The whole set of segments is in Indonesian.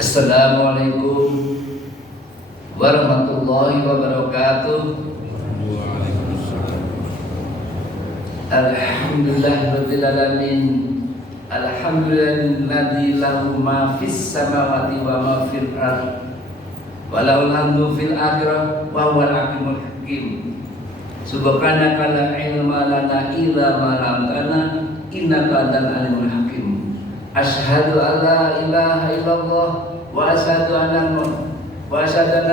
Assalamualaikum warahmatullahi wabarakatuh. Alhamdulillahirabbil alamin. Alhamdulillahilladzi lahu ma fis samawati wa ma fil ardh. Wa lahul hamdu fil akhirah wa huwal hakimul hakim. Subhanaka la ilma lana illa ma 'allamtana innaka antal alimul hakim. Asyhadu an la ilaha illallah wa asyhadu anna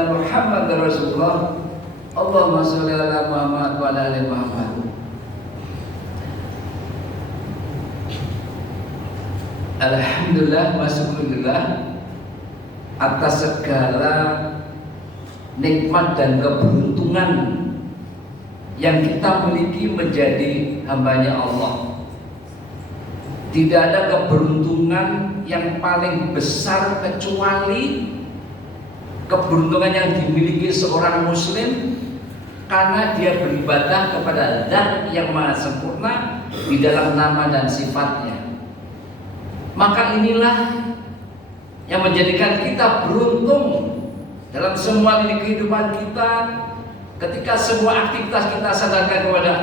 Muhammadar Rasulullah. Allahumma sholli ala Muhammad wa ala ali Muhammad. Alhamdulillah wa syukurillah atas segala nikmat dan keberuntungan yang kita miliki menjadi hambanya Allah. Tidak ada keberuntungan yang paling besar kecuali keberuntungan yang dimiliki seorang muslim karena dia beribadah kepada Zat yang maha sempurna di dalam nama dan sifatnya. Maka inilah yang menjadikan kita beruntung dalam semua lini kehidupan kita, ketika semua aktivitas kita sadarkan kepada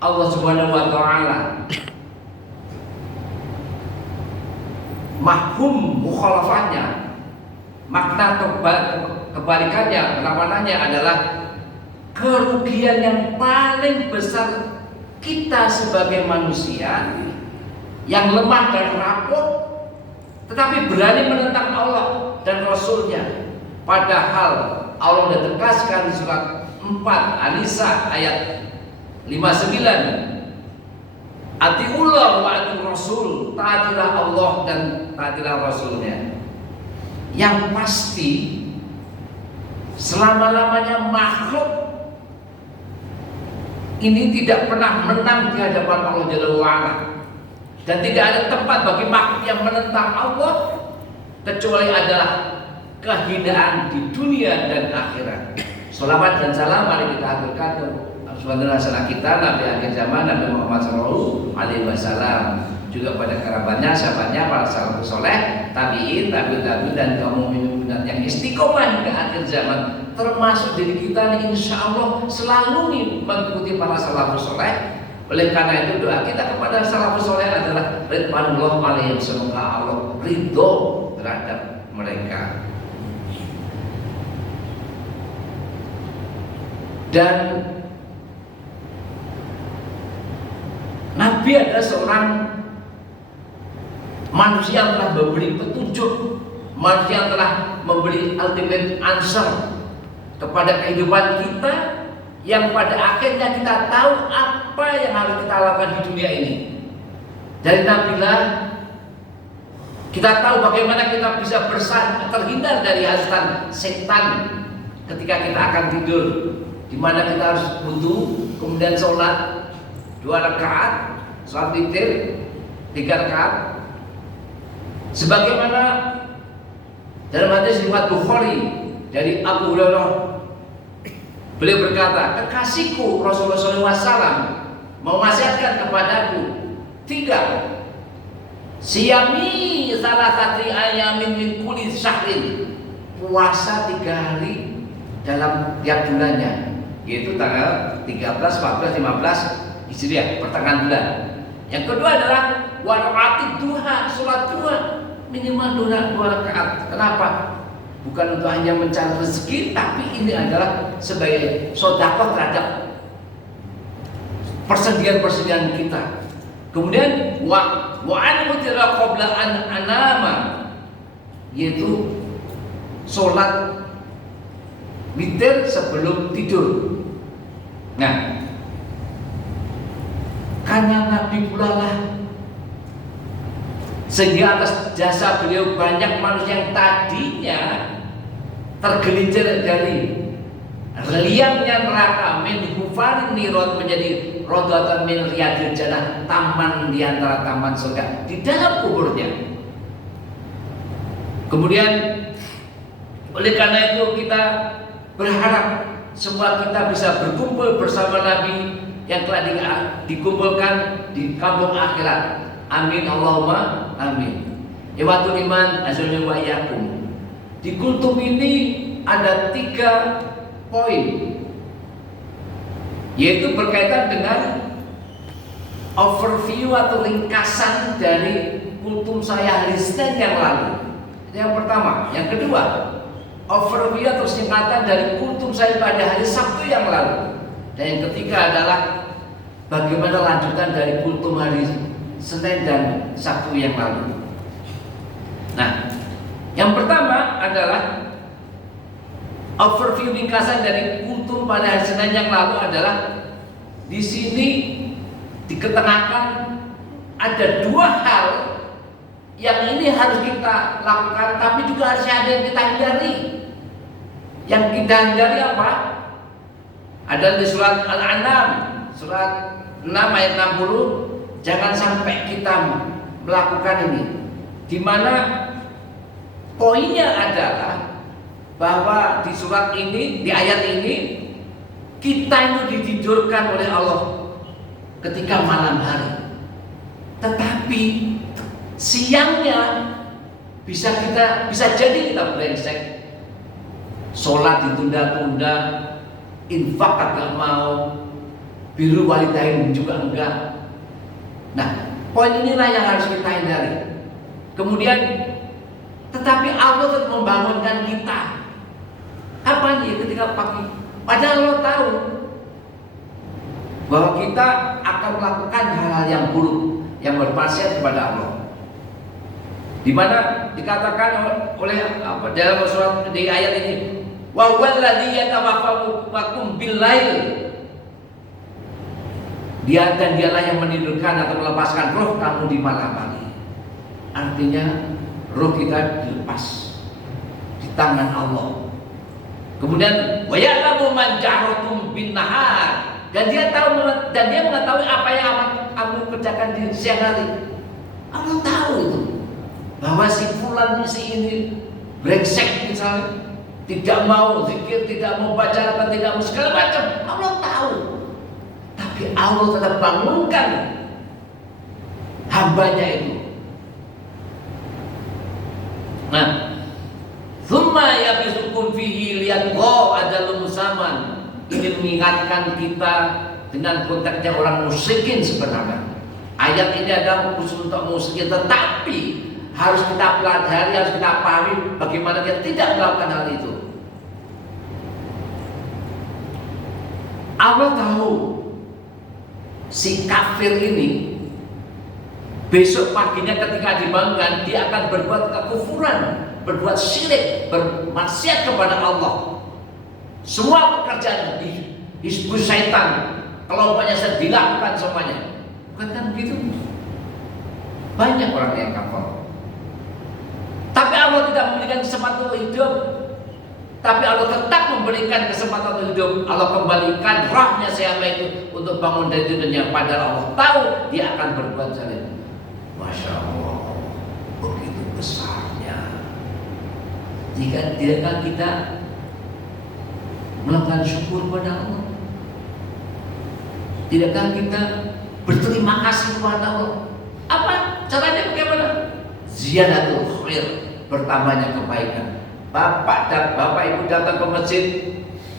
Allah Subhanahu wa taala. Mafhum mukhalafahnya, makna kebalikannya, perlawanannya adalah kerugian yang paling besar kita sebagai manusia yang lemah dan rapuh, tetapi berani menentang Allah dan Rasulnya. Padahal Allah sudah tegaskan di surat 4 An-Nisa ayat 59, Atiullah wa atiu Rasul, taatilah Allah dan taatilah Rasulnya. Yang pasti selama-lamanya makhluk ini tidak pernah menang di hadapan Allah Jalla wa'ala, dan tidak ada tempat bagi makhluk yang menentang Allah kecuali adalah kehinaan di dunia dan akhirat. Sholawat dan salam mari kita aturkan sebagai rasul kita Nabi akhir zaman Nabi Muhammad SAW, juga pada kerabatnya, sahabatnya, para salafus soleh, tabiin, tabi'in dan kaum mukminin yang istiqomah hingga akhir zaman, termasuk diri kita nih, insya Allah selalu nih mengikuti para salafus soleh. Oleh karena itu doa kita kepada salafus soleh adalah ridwanullah alaihim, semoga Allah ridho terhadap mereka. Dan Nabi adalah seorang manusia yang telah memberi petunjuk, manusia yang telah memberi ultimate answer kepada kehidupan kita, yang pada akhirnya kita tahu apa yang harus kita lakukan di dunia ini. Dari Nabilah kita tahu bagaimana kita bisa terhindar dari hasrat setan ketika kita akan tidur, di mana kita harus wudu, kemudian sholat 2 rakaat, sholat witir 3 rakaat. Sebagaimana dalam hadis riwayat Bukhari dari Abu Hurairah, beliau berkata, kekasihku Rasulullah SAW mewasiatkan kepadaku 3, siyami salasati ayamin min kulli syahrin, puasa 3 hari dalam tiap bulannya, yaitu tanggal 13, 14, 15 Hijriah, pertengahan bulan. Yang kedua adalah waraatid duha, sholat duha minimal 2 rakaat. Kenapa? Bukan untuk hanya mencari rezeki, tapi ini adalah sebagai sedekah terhadap persendian-persendian kita. Kemudian wa'an mutira qabla an anama, yaitu sholat witir sebelum tidur. Nah, karena Nabi pula lah, sehingga atas jasa beliau banyak manusia yang tadinya tergelincir dari liangnya neraka min hufarin nirot menjadi rodatan min riyadil jannah, taman di antara taman surga di dalam kuburnya. Kemudian oleh karena itu kita berharap semua kita bisa berkumpul bersama Nabi yang telah dikumpulkan di kampung akhirat. Amin Allahumma amin. Ikhwatul iman azza wa iyyakum. Di kultum ini ada 3 poin, yaitu berkaitan dengan overview atau ringkasan dari kultum saya hari Senin yang lalu. Yang pertama, yang kedua, overview atau singkatan dari kultum saya pada hari Sabtu yang lalu. Dan yang ketiga adalah bagaimana lanjutan dari kultum hari Senin dan Sabtu yang lalu. Nah, yang pertama adalah overview ringkasan dari kultum pada hari Senin yang lalu adalah di sini diketengahkan ada 2 hal yang ini harus kita lakukan, tapi juga harus ada yang kita hindari. Yang kita hindari apa? Ada di surat Al-An'am, surat 6 ayat 60, jangan sampai kita melakukan ini. Di mana poinnya adalah bahwa di surat ini, di ayat ini, kita itu ditidurkan oleh Allah ketika malam hari. Tetapi siangnya bisa jadi kita brengsek, sholat ditunda-tunda, infak kagak mau, biru walidain juga enggak. Nah, poin inilah yang harus kita hindari. Kemudian, tetapi Allah tetap membangunkan kita. Apa nih ketika pagi? Padahal Allah tahu bahwa kita akan melakukan hal-hal yang buruk, yang bermaksiat kepada Allah. Di mana dikatakan oleh dalam surat di ayat ini, wa walladzi yatawaffakum bil-lail. Dia dan dialah yang menidurkan atau melepaskan roh kamu di malam hari. Artinya roh kita dilepas di tangan Allah. Kemudian wa ya'lamu man ja'aratum bin nahar, dan dia tahu dan dia mengetahui apa yang kamu kerjakan di siang hari. Allah tahu itu. Bahwa si fulan si ini brengsek misalnya, tidak mau zikir, tidak mau baca apa, tidak mau segala macam, Allah tahu. Tapi Allah tetap bangunkan hambanya itu. Nah, tsumma yabisukum fihi liyaqau ajalun musamman. Ini mengingatkan kita dengan konteksnya orang musyrikin sebenarnya. Ayat ini ada khusus untuk musyrikin, tetapi harus kita pelajari, harus kita pahami bagaimana dia tidak melakukan hal itu. Allah tahu si kafir ini besok paginya ketika dibangunkan dia akan berbuat kekufuran, berbuat syirik, bermaksiat kepada Allah. Semua pekerjaan hizbus syaitan, kelompoknya sudah dilakukan semuanya. Bukan begitu? Banyak orang yang kafir. Tapi Allah tidak memberikan kesempatan hidup. Tapi Allah tetap memberikan kesempatan hidup. Allah kembalikan rohnya siapa itu untuk bangun dari tidurnya. Padahal Allah tahu dia akan berbuat zalim. Masya Allah, begitu besarnya. Jika kita melakukan syukur pada Allah, tidakkah kita berterima kasih kepada Allah? Apa caranya? Bagaimana? Ziyadatul khair, bertambahnya kebaikan. Bapak ibu datang ke masjid,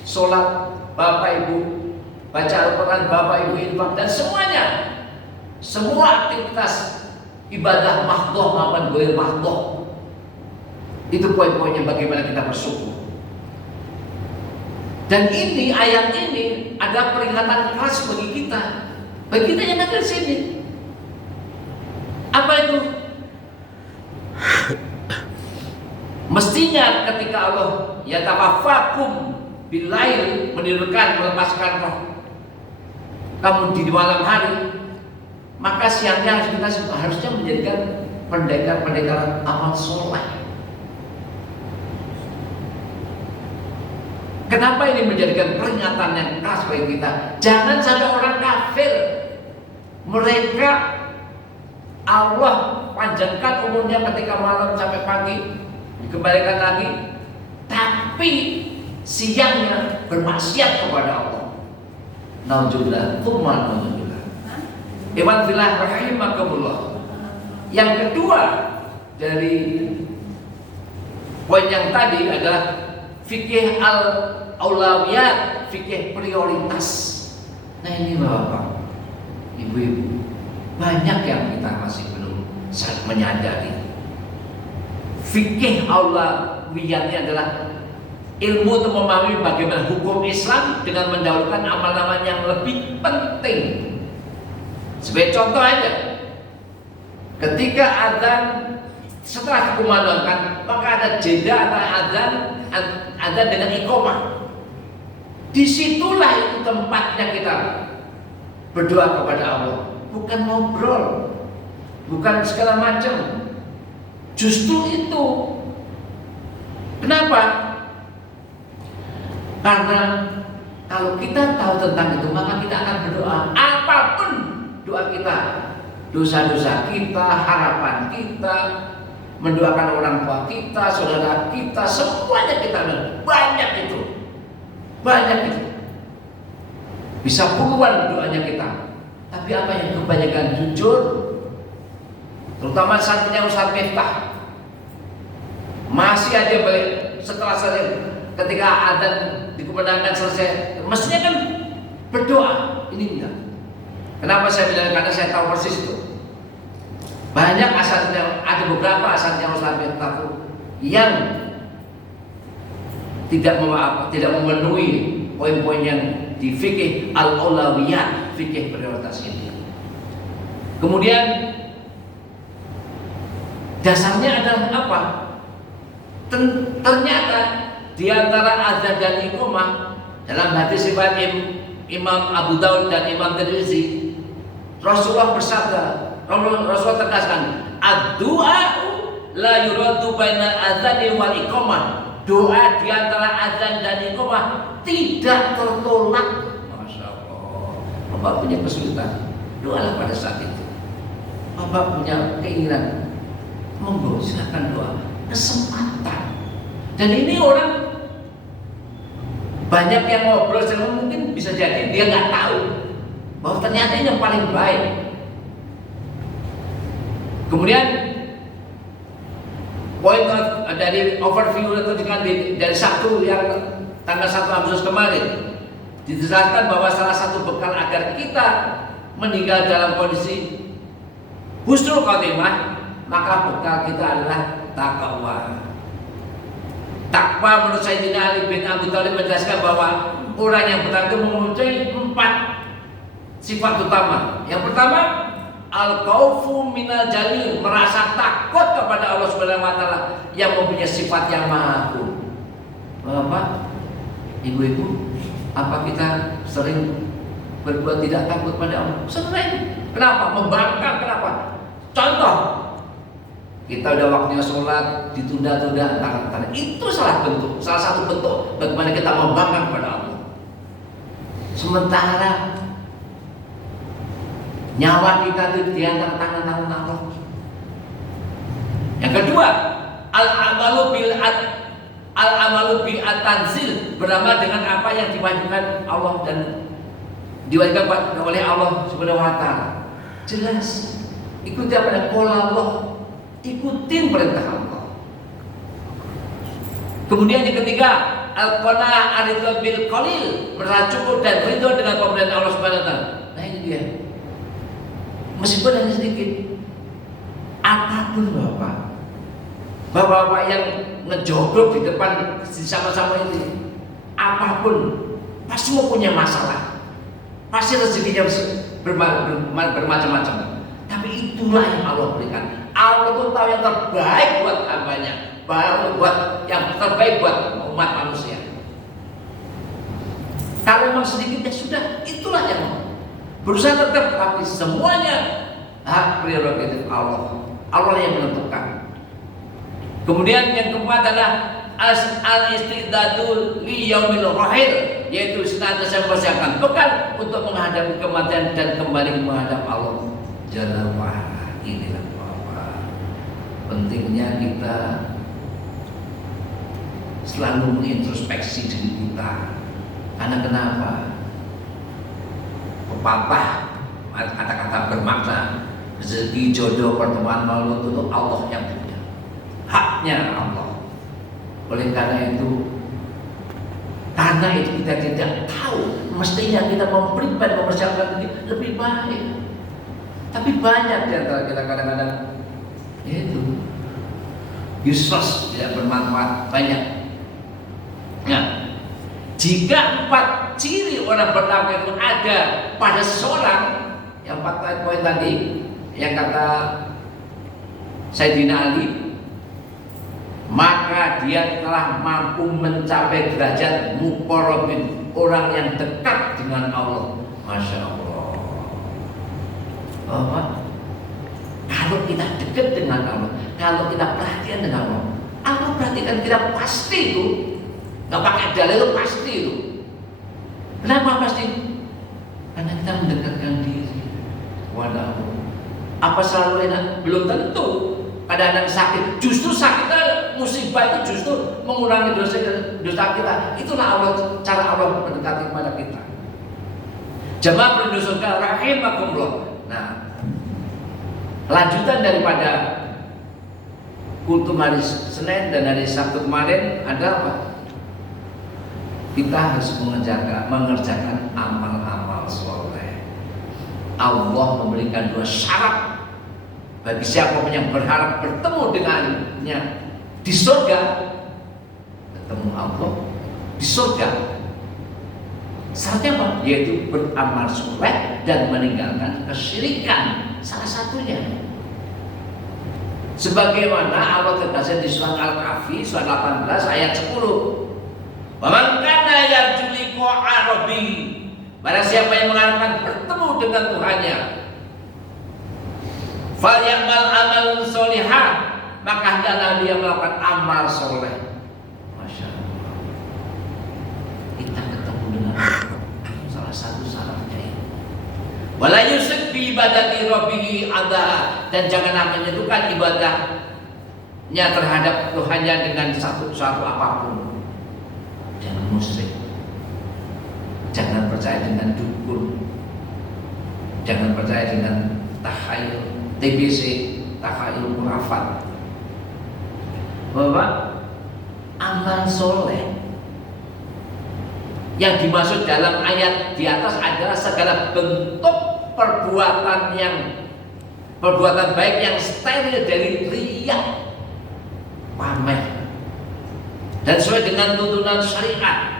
sholat, bapak ibu baca Al-Quran, bapak ibu infak, dan semuanya, semua aktivitas ibadah mahdhah maupun ghair mahdhah. Itu poin-poinnya bagaimana kita bersyukur. Dan ini ayat ini ada peringatan keras bagi kita yang ada di sini. Apa itu? Mestinya ketika Allah yatawaffakum bil-lail, menidurkan, melepaskan roh kamu di malam hari, maka siangnya kita harusnya menjadikan pendekar amal soleh. Kenapa ini menjadikan peringatan yang keras bagi kita? Jangan sampai orang kafir, mereka Allah panjangkan umurnya ketika malam sampai pagi, dikembalikan lagi, tapi siangnya bermaksiat kepada Allah. Naudzubillah, tsumma naudzubillah. Iwan fillah rahimakumullah. Yang kedua dari poin yang tadi adalah fikih al-aulawiyat, fikih prioritas. Nah ini Bapak, Ibu-ibu, banyak yang kita masih belum menyadari. Fikih aulawiyat ini adalah ilmu untuk memahami bagaimana hukum Islam dengan mendahulukan amal-amal yang lebih penting. Sebagai contoh aja, ketika adzan setelah dikumandangkan, maka ada jeda antara adzan dengan iqamah. Disitulah itu tempatnya kita berdoa kepada Allah, bukan ngobrol, bukan segala macam. Justru itu. Kenapa? Karena kalau kita tahu tentang itu, maka kita akan berdoa apapun doa kita, dosa-dosa kita, harapan kita, mendoakan orang tua kita, saudara kita, semuanya kita banyak itu. Bisa puluhan doanya kita. Tapi apa yang kebanyakan jujur, terutama saatnya Ustaz Miftah, masih aja setelah ketika adzan dikumandangkan selesai, mestinya kan berdoa. Ini enggak. Kenapa saya bilang? Karena saya tahu persis itu. Banyak asatnya, ada beberapa asatnya Ustaz Miftah yang tidak memenuhi poin-poin yang di fikih al-aulawiyat, fikih prioritas ini. Kemudian dasarnya adalah apa? Ternyata di antara adzan dan iqamah dalam hadis riwayat Imam Abu Daud dan Imam Tirmizi, Rasulullah bersabda, Rasulullah tegaskan, ad-du'a la yuradu bainal adzani wal iqamah. Doa di antara adzan dan iqamah tidak tertolak. Masya Allah. Bapak punya kesulitan, doalah pada saat itu. Bapak punya keinginan, monggo silakan doa. Kesempatan. Dan ini orang banyak yang ngobrol, mungkin bisa jadi dia nggak tahu bahwa ternyata ini yang paling baik. Kemudian poin dari overview dari Sabtu yang tanggal 1 Agustus kemarin dijelaskan bahwa salah satu bekal agar kita meninggal dalam kondisi husnul khotimah, maka bekal kita adalah takwa. Takwa menurut Sayyidina Ali bin Abi Thalib menjelaskan bahwa orang yang benar itu mempunyai 4 sifat utama. Yang pertama, al-khaufu minal jalil, merasa takut kepada Allah Subhanahu wa taala yang mempunyai sifat yang maha agung. Bapak, Ibu-ibu, apa kita sering berbuat tidak takut pada Allah? Sering. Kenapa? Membangkang. Kenapa? Contoh, kita udah waktunya sholat ditunda-tunda, itu salah satu bentuk bagaimana kita membangkang pada Allah. Sementara nyawa kita itu di antara tangan Allah. Yang kedua, al-amalu bil tanzil, beramal dengan apa yang diwajibkan Allah dan diwajibkan oleh Allah Subhanahu wa taala. Jelas, ikuti apa yang pola Allah, ikutin perintah Allah. Kemudian yang ketiga, al-qanaah aridho bil qalil, merasa cukup dan ridho dengan pemberian Allah Subhanahu wa taala. Nah ini dia. Meskipun hanya sedikit, apapun bapak-bapak yang ngejogrok di depan sama-sama ini, apapun pasti mau punya masalah, pasti rezekinya bermacam-macam. Tapi itulah yang Allah berikan. Allah itu tahu yang terbaik buat hambanya, buat yang terbaik buat umat manusia. Kalau memang sedikit ya sudah, itulah yang berusaha tetap, tapi semuanya hak prerogatif Allah. Allah yang menentukan. Kemudian yang keempat adalah al-istidadu li yaumil rahil, yaitu senantiasa mempersiapkan bekal untuk menghadapi kematian dan kembali menghadap Allah Jalla wa'ala. Inilah Bapak, pentingnya kita selalu mengintrospeksi diri kita. Karena kenapa? Pepatah, kata-kata bermakna, rezeki, jodoh, pertemuan maulud itu Allah yang punya, haknya Allah. Oleh karena itu kita tidak tahu, mestinya kita mempersiapkan ini lebih baik. Tapi banyak di antara kita kadang-kadang itu useless, tidak bermanfaat, banyak. Nah, jika 4 ciri orang bertakwa itu ada pada seseorang, yang 4 poin tadi yang kata Sayyidina Ali, maka dia telah mampu mencapai derajat muqarrabin, orang yang dekat dengan Allah. Masya Allah. Kalau kita dekat dengan Allah, kalau kita perhatian dengan Allah, Allah perhatikan kita pasti itu. Nggak pakai dalil itu pasti itu. Kenapa pasti? Karena kita mendekatkan diri kepada Allah. Apa selalu enak? Belum tentu. Kadang-kadang sakit, justru sakitnya musibah itu justru mengurangi dosa kita. Itulah Allah, cara Allah mendekati kepada kita. Jemaah penduduk surga rahimakumullah. Nah, lanjutan daripada kultum hari Senin dan hari Sabtu kemarin ada apa? Kita harus mengerjakan amal-amal soleh. Allah memberikan 2 syarat bagi siapa yang berharap bertemu dengannya di surga, ketemu Allah di surga. Syaratnya apa? Yaitu beramal soleh dan meninggalkan kesyirikan, salah satunya. Sebagaimana Allah tegaskan di surat Al-Kahfi surat 18 ayat 10. Wa kana yarju liqa'a rabbih. Barang siapa yang mengharapkan bertemu dengan Tuhannya, falyamal amal solihah, maka hendaklah dia melakukan amal soleh. Masya Allah. Kita ketemu dengan salah satu syaratnya ini. Wala yusyrik bi ibadati rabbih adha, dan janganlah menyekutukan ibadahnya terhadap Tuhannya dengan satu apapun. Jangan musyrik. Jangan percaya dengan dukun. Jangan percaya dengan takhayul, TBC, takhayul murafat. Bahwa amal soleh yang dimaksud dalam ayat di atas adalah segala bentuk perbuatan baik yang steril dari riya, pamer, dan sesuai dengan tuntunan syariat.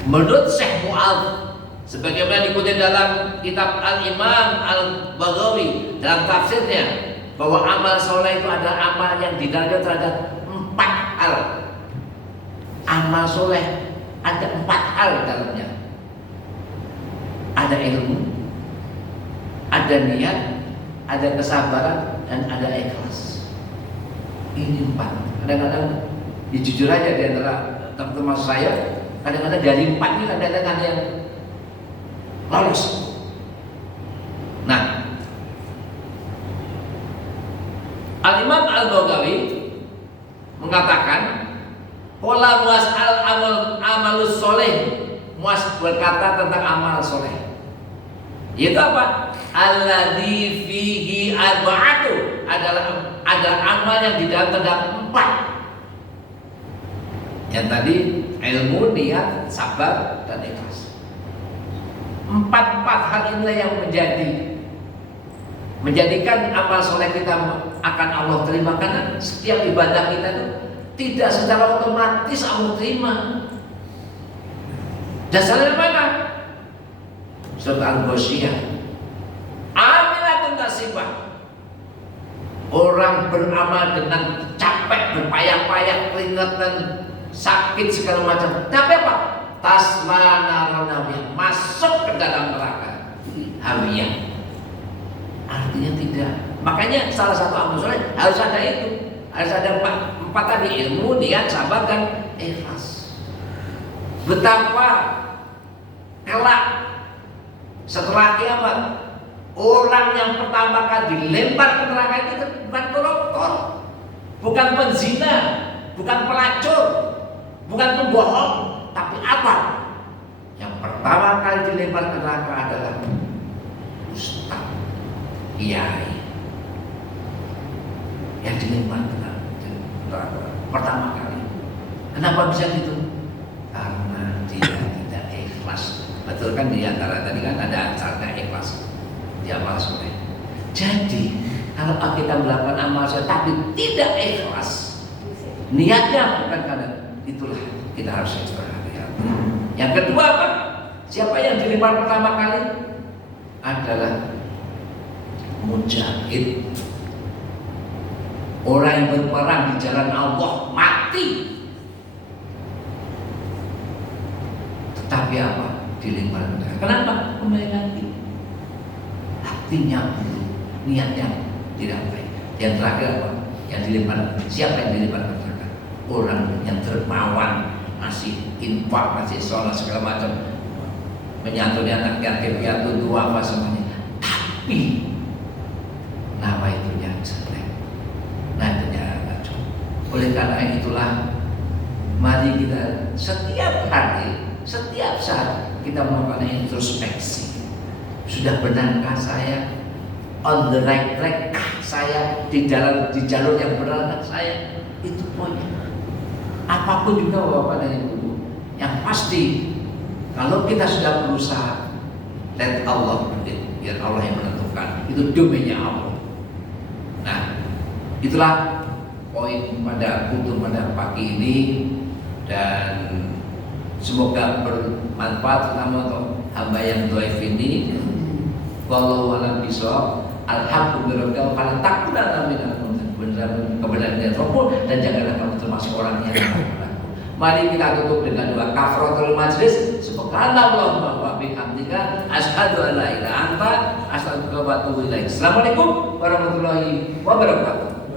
Menurut Syekh Mu'adz, sebagaimana dikutip dalam kitab Al-Imam Al-Baghawi dalam tafsirnya, bahwa amal soleh itu adalah amal yang didalilkan terhadap 4 hal. Amal soleh ada 4 hal dalamnya. Ada ilmu, ada niat, ada kesabaran, dan ada ikhlas. Ini 4. Kadang-kadang jujur aja di antara teman-teman saya, kadang-kadang dari 4 ini kadang-kadang ada yang lolos. Nah, Al-Imam Al-Baghawi mengatakan, pola muas'al amalus soleh, muas berkata tentang amal soleh, yaitu apa? Alladzi fihi arba'atu, ada amal yang di dalam terdapat 4. Yang tadi ilmu, niat, sabar, dan ikhlas. 4 hal inilah yang menjadikan amal soleh kita akan Allah terima, karena setiap ibadah kita itu tidak secara otomatis Allah terima. Dasarnya mana? Surat Al-Ghasyiyah. Amilatun nasibah. Orang beramal dengan capek, berpayah-payah, keringetan, sakit segala macam. Tapi apa? Tasla naronawiyah, masuk ke dalam neraka hamiyah. Artinya tidak. Makanya salah satu amal soleh harus ada itu. Harus ada 4 tadi, ilmu, niat, sabar, dan ikhlas. Betapa kelak setelah kiamat, orang yang pertama kali dilempar ke neraka itu bukan koruptor, bukan penzina, bukan pelacur, bukan pembohong, tapi apa? Yang pertama kali dilempar ke neraka adalah ustaz. kiai yang dilempar ke neraka pertama kali. Kenapa bisa gitu? Karena dia tidak ikhlas. Betul kan, di antara tadi kan ada syaratnya ikhlas. Dia malas boleh. Jadi kalau kita melakukan amal soleh tapi tidak ikhlas, niatnya bukan karena itulah, kita harus ekstra hati-hati. Yang kedua apa? Siapa yang dilempar pertama kali? Adalah mujahid, orang yang berperang di jalan Allah, mati. Tetapi apa? Dilempar. Kenapa? Kembali lagi, hatinya buruk, niatnya tidak baik. Yang terakhir apa? Yang dilempar. Siapa yang dilempar ke neraka? Orang yang dermawan, masih infak, masih sholat segala macam, menyantuni anak yatim piatu, dua apa semuanya. Tapi nama itunya jelek, nah itunya kacau. Oleh karena itulah, mari kita setiap hari, setiap saat kita melakukan introspeksi. Sudah benarkah saya on the right track? Saya di jalur yang benar saya? Itu poinnya. Apapun juga Bapak dan Ibu, yang pasti kalau kita sudah berusaha, let Allah biar Allah yang menentukan. Itu domainnya Allah. Nah, itulah poin pada kultur pada pagi ini, dan semoga bermanfaat terutama untuk hamba yang dhaif ini. Wallahu a'lam bishawab. Alhamdulillah, kalau takutlah minal musyrikin, kebenaran dan rabbul, dan janganlah kamu termasuk orang yang berlaku. Mari kita tutup dengan doa kafaratul majlis. Subhanallah wa bihamdika asyhadu an la ilaha illa anta astaghfiruka wa atubu ilaik. Assalamualaikum warahmatullahi wabarakatuh.